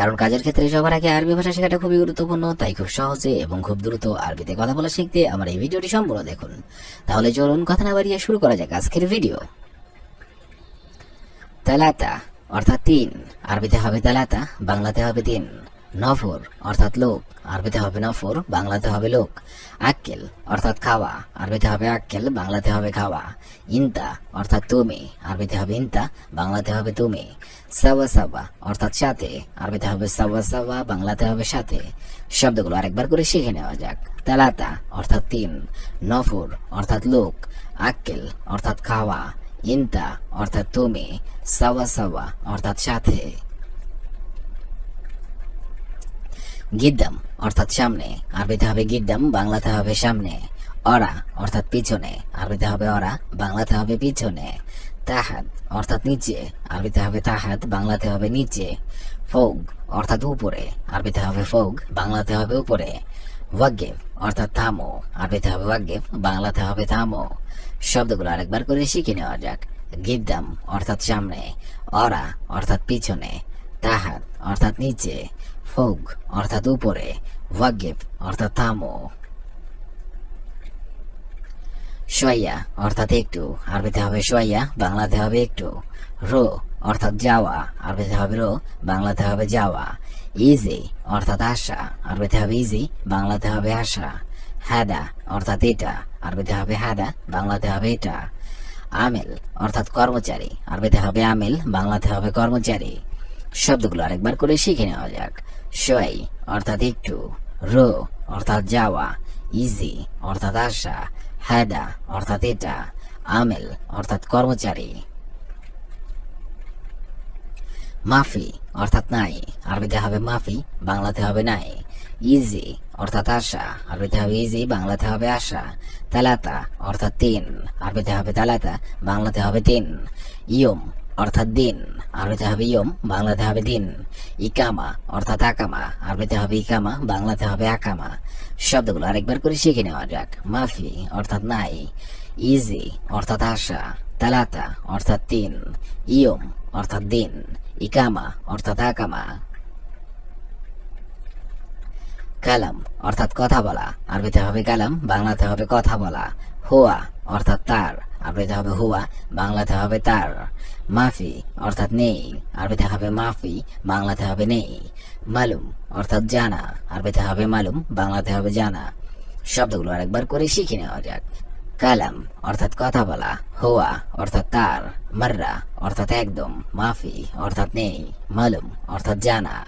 কারণ কাজের ক্ষেত্রে সবার আগে আরবি ভাষা শেখাটা খুবই গুরুত্বপূর্ণ, তাই খুব সহজে এবং খুব দ্রুত আরবিতে কথা বলা শিখতে আমার এই ভিডিওটি সম্পূর্ণ দেখুন। তাহলে চলুন কথা না বাড়িয়ে শুরু করা যাক আজকের ভিডিও। তালাতা, অর্থাৎ তিন। আরবিতে হবে তালাতা, বাংলাতে হবে তিন। নফর অর্থাৎ লোক। আরবিতে হবে নফর বাংলাতে হবে লোক। আক্কেল, অর্থাৎ খাওয়া। আরবিতে হবে আক্কেল, বাংলাতে হবে খাওয়া। ইন্তা, অর্থাৎ তুমি। আরবিতে হবে ইন্তা, বাংলাতে হবে তুমি। সাবা সাওয়া, অর্থাৎ সাথে। আরবিতে হবে সাবা সাওয়া, বাংলাতে হবে সাথে। শব্দগুলো আরেকবার করে শিখে নেওয়া যাক। তালাতা, অর্থাৎ তিন। নফর অর্থাৎ লোক। আক্কেল, অর্থাৎ খাওয়া। ইন্তা, অর্থাৎ তুমি। সাওয়া সাবা অর্থাৎ সাথে। গিদ্দাম, অর্থাৎ সামনে। আরবিতে হবে গিদ্দাম, বাংলাতে হবে সামনে। অরা, অর্থাৎ পিছনে। আরবিতে হবে অরা, বাংলাতে হবে পিছনে। তাহাত, অর্থাৎ নিচে। আরবিতে হবে তাহাত, বাংলাতে হবে নিচে। ফোগ, অর্থাৎ উপরে। আরবিতে হবে ফোগ, বাংলাতে হবে উপরে। ওয়াগেফ অর্থাৎ থামো। আরবিতে হবে ওয়াগেফ বাংলাতে হবে থামো। শব্দগুলো আরেকবার করে শিখে নেওয়া যাক। গিদ্দাম, অর্থাৎ সামনে। অরা, অর্থাৎ পিছনে। তাহাত, অর্থাৎ নিচে। ফোগ, অর্থাৎ উপরে, ওয়াগেব, অর্থাৎ থামো। সোয়া অর্থাৎ একটু, আরবিতে হবে সোয়া বাংলাতে হবে একটু। রো, অর্থাৎ যাওয়া, আরবিতে হবে রো, বাংলাতে হবে যাওয়া। ইজি, অর্থাৎ আশা আরবিতে হবে ইজি, বাংলাতে হবে আশা হাদা, অর্থাৎ এটা, আরবিতে হবে হাদা, বাংলাতে হবে এটা। আমেল, অর্থাৎ কর্মচারী, আরবিতে হবে আমেল, বাংলাতে হবে কর্মচারী। শব্দগুলো আরেকবার করে শিখে নেওয়া যাক। সোয়াই অর্থাৎ একটু, রো, অর্থাৎ যাওয়া ইজি অর্থাৎ আশা হায়দা অর্থাৎ এটা আমেল অর্থাৎ কর্মচারী। মাফি, অর্থাৎ নাই, আরবিতে হবে মাফি, বাংলাতে হবে নাই। ইজি অর্থাৎ আশা আরবিতে হবে ইজি বাংলাতে হবে আশা তালাতা, অর্থাৎ তিন, আরবিতে হবে তালাতা, বাংলাতে হবে তিন। ইয়ম অর্থাৎ দিন। আরবিতে হবে ইয়ম, বাংলাতে হবে দিন। ইকামা, অর্থাৎ আকামা। আরবিতে হবে ইকামা, বাংলাতে হবে আকামা। শব্দগুলো আরেকবার করে শিখে নেওয়া যাক। মাফি, অর্থাৎ নাই। ইজি, অর্থাৎ আশা। তালাতা, অর্থাৎ তিন। ইয়ম, অর্থাৎ দিন। ইকামা, অর্থাৎ আকামা। কালাম, অর্থাৎ কথা বলা। আরবিতে হবে কালাম, বাংলাতে হবে কথা বলা। হুয়া, অর্থাৎ তার। আরবিতে হবে হুয়া বাংলাতে হবে তার। মাফি অর্থাৎ নেই আরবিতে হবে মাফি বাংলাতে হবে নেই। মালুম অর্থাৎ জানা আরবিতে হবে মালুম বাংলাতে হবে জানা। শব্দগুলো আরেকবার করে শিখে নেওয়া যাক। কালাম অর্থাৎ কথা বলা, হুয়া অর্থাৎ তার। মাররা অর্থাৎ একদম, মাফি অর্থাৎ নেই। মালুম অর্থাৎ জানা।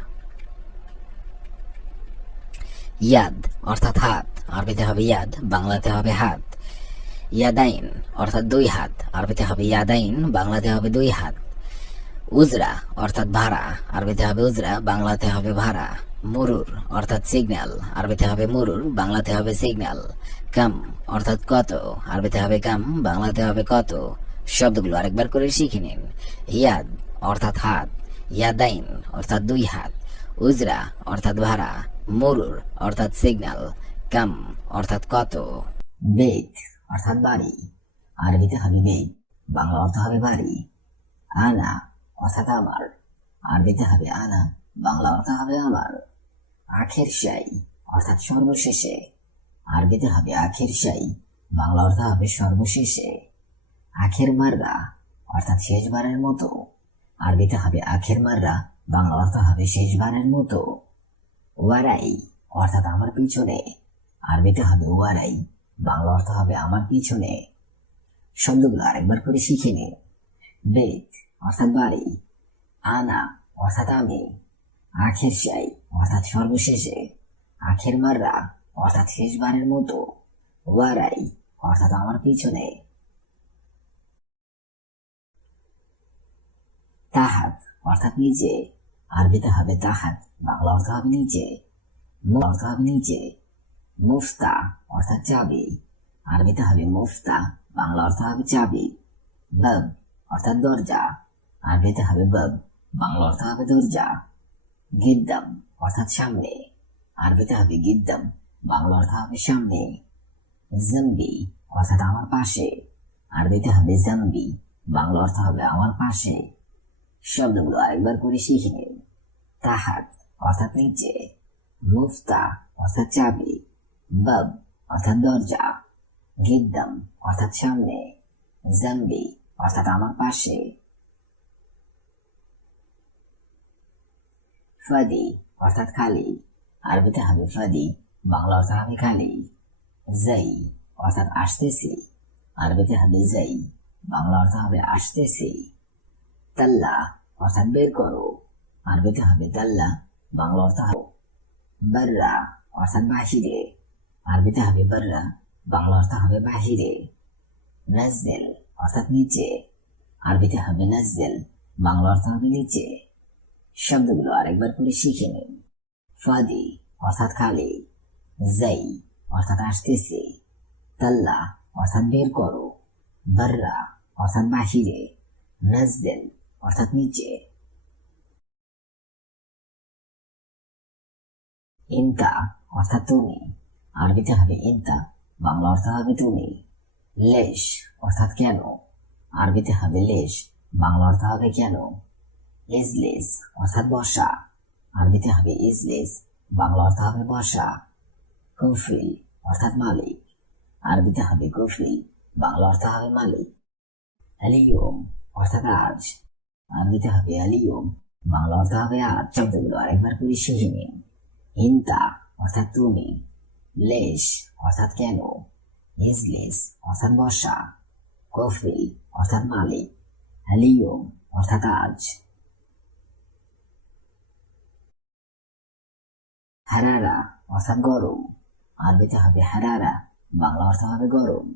ইয়াদ অর্থাৎ হাত আরবিতে হবে ইয়াদ বাংলাতে হবে হাত। ইয়াদাইন, অর্থাৎ দুই হাত। আরবিতে হবে ইয়াদাইন, বাংলাতে হবে দুই হাত। উজরা, অর্থাৎ ভাড়া। আরবিতে হবে উজরা, বাংলাতে হবে ভাড়া। মুরুর, অর্থাৎ সিগন্যাল আরবিতে হবে মুরুর, বাংলাতে হবে সিগন্যাল কাম, অর্থাৎ কত। আরবিতে হবে কাম, বাংলাতে হবে কত। শব্দগুলো আরেকবার করে শিখে নিন। ইয়াদ, অর্থাৎ হাত। ইয়াদাইন, অর্থাৎ দুই হাত। উজরা, অর্থাৎ ভাড়া। মুরুর, অর্থাৎ সিগন্যাল কাম, অর্থাৎ কত। বেদ অর্থাৎ বাড়ি। আরবিতে হবে বেদ বাংলা অর্থ হবে বাড়ি। আনা অর্থাৎ আমার। আরবিতে হবে আনা, বাংলা অর্থ হবে আমার। আখের সাই, অর্থাৎ সর্বশেষে। আরবিতে হবে আখের সাই, বাংলা অর্থ হবে সর্বশেষে। আখের মাররা, অর্থাৎ শেষবারের মতো। আরবিতে হবে আখের মাররা, বাংলা অর্থ হবে শেষবারের মতো। ওয়ারাই, অর্থাৎ আমার পিছনে। আরবিতে হবে ওয়ারাই বাংলা অর্থ হবে আমার পিছনে। শব্দগুলো আরেকবার করে শিখে নে। বেদ, অর্থাৎ বাড়ি। আনা, অর্থাৎ আমি। আখের সাই অর্থাৎ সর্বশেষে। আখের মাররা, অর্থাৎ শেষবারের মতো। ওয়ারাই, অর্থাৎ আমার পিছনে। তাহাত, অর্থাৎ নিচে আরবিতে হবে তাহাত বাংলা অর্থ হবে নিচে অর্থ হবে নিচে মুফতা, অর্থাৎ চাবি আরবিতে হবে মুফতা, বাংলা অর্থ হবে চাবি বব, অর্থাৎ দরজা। আরবিতে হবে বব, বাংলা অর্থ হবে দরজা। গিদ্দাম, অর্থাৎ সামনে। আরবিতে হবে গিদ্দাম, বাংলা অর্থ হবে সামনে। জম্বি, অর্থাৎ আমার পাশে। আরবিতে হবে জাম্বি, বাংলা অর্থ হবে আমার পাশে। শব্দগুলো আরেকবার করে শিখে নিন। তাহাত, অর্থাৎ নিচে। মুফতা, অর্থাৎ চাবি বাব, অর্থাৎ দরজা, গিদ্দাম, অর্থাৎ সামনে, জাম্বি, অর্থাৎ আমার পাশে। ফাদি, অর্থাৎ খালি, আরবিতে হবে ফাদি, বাংলা অর্থ হবে খালি। জাই, অর্থাৎ আসতেছি, আরবিতে হবে জাই, বাংলা অর্থ হবে আসতেছি। তাল্লা, অর্থাৎ বের করো, আরবিতে হবে তাল্লা, বাংলা অর্থ হবে। বাররা, অর্থাৎ বাহিরে। আরবিতে হবে বাররা, বাংলা অর্থ হবে বাহিরে নাজেল অর্থাৎ নিচে। আরবিতে হবে নাজেল বাংলা অর্থ হবে নিচে। শব্দগুলো আরেকবার করে শিখে নিন। ফাদি অর্থাৎ খালি, জাই অর্থাৎ আসতেছে, তাল্লা অর্থাৎ বের করো, বাররা অর্থাৎ বাহিরে নাজদেল অর্থাৎ নিচে। ইন্তা অর্থাৎ তুমি আরবিতে হবে ইন্তা, বাংলা অর্থ হবে তুমি। লেশ, অর্থাৎ কেন? আরবিতে হবে লেশ, বাংলা অর্থ হবে কেন? ইজলিস, অর্থাৎ বসা আরবিতে হবে ইজলিস, বাংলা অর্থ হবে বসা কফিল, অর্থাৎ মালিক। আরবিতে হবে কফিল, বাংলা অর্থ হবে মালিক। আলিয়ম, অর্থাৎ আজ। আরবিতে হবে আলিয়ম, বাংলা অর্থ হবে আজ। শব্দগুলো আরেকবার করে, শিখে নিন। অর্থাৎ তুমি। লেশ অর্থাৎ কেন? ইজলিস অর্থাৎ বসা কফিল, অর্থাৎ মালিক। আলিয়ম অর্থাৎ আজ। হারারা অর্থাৎ গরম। আরবিতে হবে হারারা বাংলা অর্থ হবে গরম।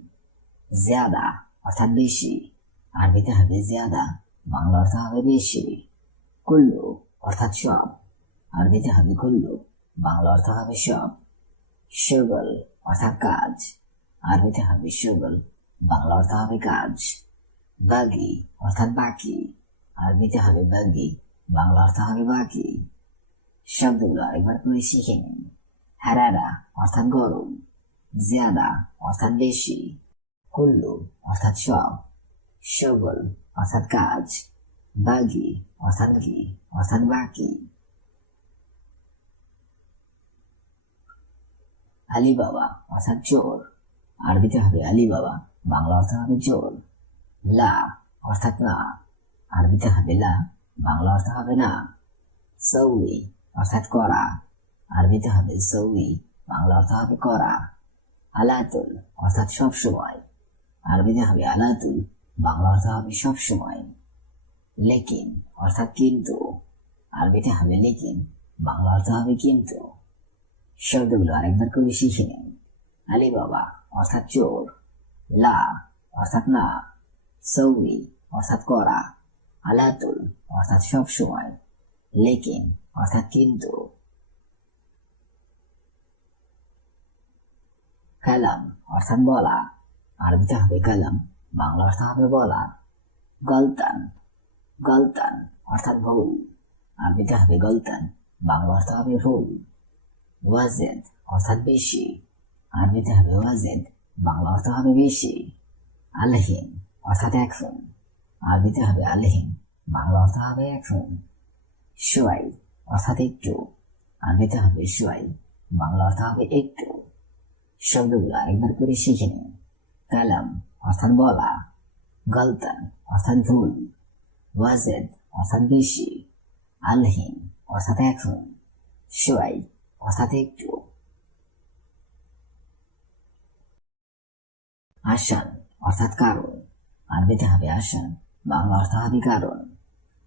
জিয়াদা, অর্থাৎ বেশি। আরবিতে হবে জিয়াদা, বাংলা অর্থ হবে বেশি। কুল্লু, অর্থাৎ সব। আরবিতে হবে কুল্লু, বাংলা অর্থ হবে সব। সুগল অর্থাৎ কাজ। আরবিতে হবে সুগল বাংলা অর্থ হবে কাজ। বাগি, অর্থাৎ বাকি। আরবিতে হবে বাগি, বাংলা অর্থ হবে বাকি। শব্দগুলো আরেকবার করে শিখে নিন। হারারা, অর্থাৎ গরম। জিয়াদা অর্থাৎ বেশি। কুল্লু, অর্থাৎ সব। সগল অর্থাৎ কাজ। বাগি, অর্থাৎ কি অর্থাৎ বাকি। আলী বাবা অর্থাৎ চোর। আরবিতে হবে আলী বাবা বাংলা অর্থ হবে চোর। লা অর্থাৎ না। আরবিতে হবে লা, বাংলা অর্থ হবে না। সৌই অর্থাৎ করা। আরবিতে হবে সৌই, বাংলা অর্থ হবে করা। আলাতুল অর্থাৎ সব সময়। আরবিতে হবে আলাতুল, বাংলা অর্থ হবে সব সময়। লেকিন অর্থাৎ কিন্তু। আরবিতে হবে লেকিন, বাংলা অর্থ হবে কিন্তু। শব্দগুলো আরেকবার করে শিখে নিন। আলী বাবা অর্থাৎ চোর। লা, অর্থাৎ না। সৌই অর্থাৎ করা আলাতুল, অর্থাৎ সব সময়। লেকিন, অর্থাৎ কিন্তু। কালাম, অর্থাৎ বলা। আরবিতে হবে কালাম, বাংলা অর্থ হবে বলা। গলতান গলতান, অর্থাৎ ভুল। আরবিতে হবে গলতান, বাংলা অর্থ হবে ভুল। ওয়াজেদ অর্থাৎ বেশি। আরবিতে হবে ওয়াজেদ, বাংলা অর্থ হবে বেশি। আলহীন অর্থাৎ এখন আরবিতে হবে আলহীন, বাংলা অর্থ হবে এখন সোয়াই অর্থাৎ একটু। আরবিতে হবে সোয়াই, বাংলা অর্থ হবে একটু। শব্দগুলো একবার করে শিখে নিন। কালাম অর্থাৎ বলা। গলতান অর্থাৎ ভুল। ওয়াজেদ অর্থাৎ বেশি। আলহীন অর্থাৎ এখন সোয়াই অর্থাৎ একটু আসান অর্থাৎ কারণ আরবিতে হবে আসান বাংলা অর্থ হবে কারণ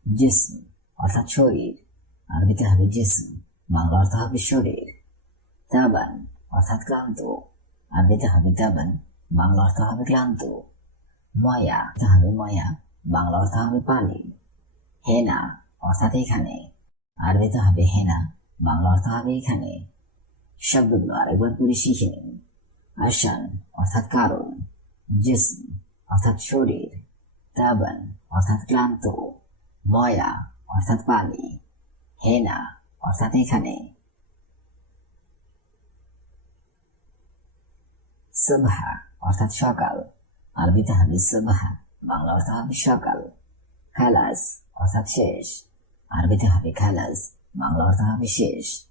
জিসম অর্থাৎ শরীর আরবিতে হবে জিসম বাংলা অর্থ হবে শরীর তাবান অর্থাৎ ক্লান্ত আরবিতে হবে তাবান বাংলা অর্থ হবে ক্লান্ত ময়া হবে ময়া বাংলা অর্থ হবে পানি হেনা অর্থাৎ এখানে আরবিতে হবে হেনা বাংলা অর্থ হবে এখানে। শব্দগুলো আরেকবার করে শিখে নিন। আসান, অর্থাৎ কারণ। জিসম, অর্থাৎ শরীর। তাবান, অর্থাৎ ক্লান্ত। ময়া অর্থাৎ পানি। হেনা, অর্থাৎ এখানে। সুবহা, অর্থাৎ সকাল। আরবিতে হবে সুবহা, বাংলা অর্থ হবে সকাল। খালাস, অর্থাৎ শেষ। আরবিতে হবে খালাস। বাংলা অর্থ হবে শেষ।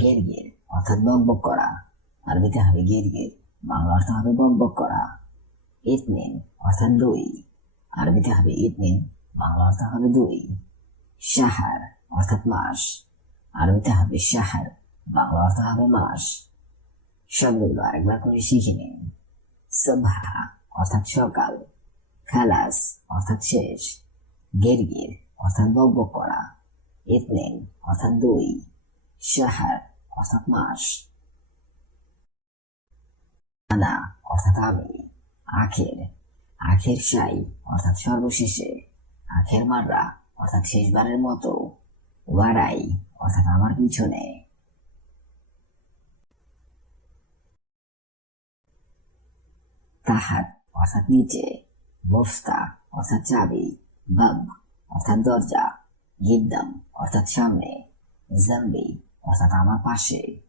গেরগের অর্থাৎ বকবক করা। আরবিতে হবে গেরগের বাংলা অর্থ হবে বকবক করা। ইতনিন অর্থাৎ দুই। আরবিতে হবে ইতনিন বাংলা অর্থ হবে দুই। শাহার, অর্থাৎ মাস। আরবিতে হবে শাহার বাংলা অর্থ হবে মাস। শব্দগুলো আরেকবার করে শিখে নিন। সভা, অর্থাৎ সকাল। খালাস, অর্থাৎ শেষ। গেরগির অর্থাৎ বকবক করা। ইতনিন অর্থাৎ দুই শাহার অর্থাৎ মাস আনা অর্থাৎ আমি আখের আখের সাই অর্থাৎ সর্বশেষে আখের মাররা অর্থাৎ শেষবারের মতো ওয়ারাই অর্থাৎ আমার পিছনে তাহাত অর্থাৎ নিচে বস্তা অর্থাৎ চাবি বাব অর্থাৎ দরজা গিদ্দাম অর্থাৎ সামনে, জাম্বি, অর্থাৎ আমার পাশে।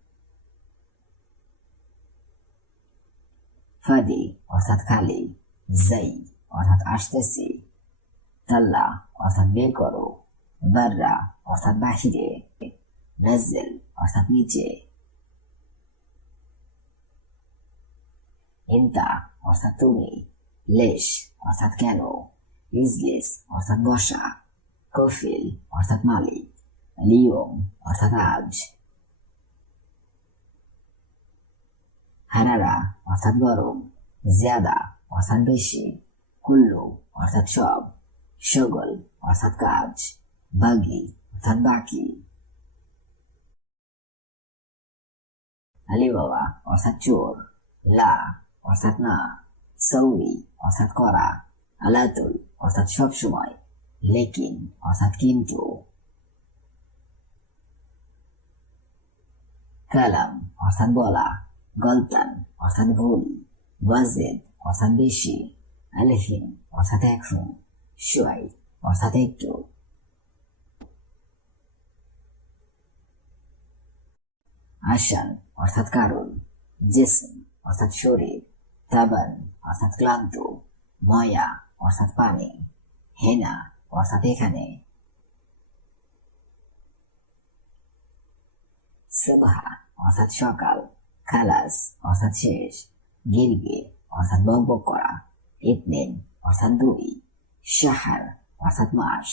ফাদি, অর্থাৎ খালি। জাই, অর্থাৎ আসতেছি। তাল্লা, অর্থাৎ বের করো। বাররা, অর্থাৎ বাহিরে। নাজেল অর্থাৎ নিচে। ইন্তা, অর্থাৎ তুমি। লেশ, অর্থাৎ কেন। ইজলিস, অর্থাৎ বসা। কফিল অর্থাৎ মালিক লিওম অর্থাৎ আজ হারারা অর্থাৎ গরম জিয়াদা অর্থাৎ বেশি কুল্লু অর্থাৎ সব সগল অর্থাৎ কাজ বাগি অর্থাৎ বাকি আলী বাবা অর্থাৎ চোর লা অর্থাৎ না সৌরি অর্থাৎ করা আলাতুল অর্থাৎ সব সময় লেকিন অর্থাৎ কিন্তু কালাম অর্থাৎ বলা গলতান অর্থাৎ ভুল ওয়াজেদ অর্থাৎ বেশি আলহিন অর্থাৎ এখন শুয়াই অর্থাৎ একটু আসান অর্থাৎ কারণ জেসম অর্থাৎ শরীর তাবান অর্থাৎ ক্লান্ত ময়া অর্থাৎ পানি হেনা অর্থাৎ এখানে সুবহা অর্থাৎ সকাল খালাস অর্থাৎ শেষ গিরগির অর্থাৎ বকবক করা ইতনেন অর্থাৎ দুই শাহার অর্থাৎ মাস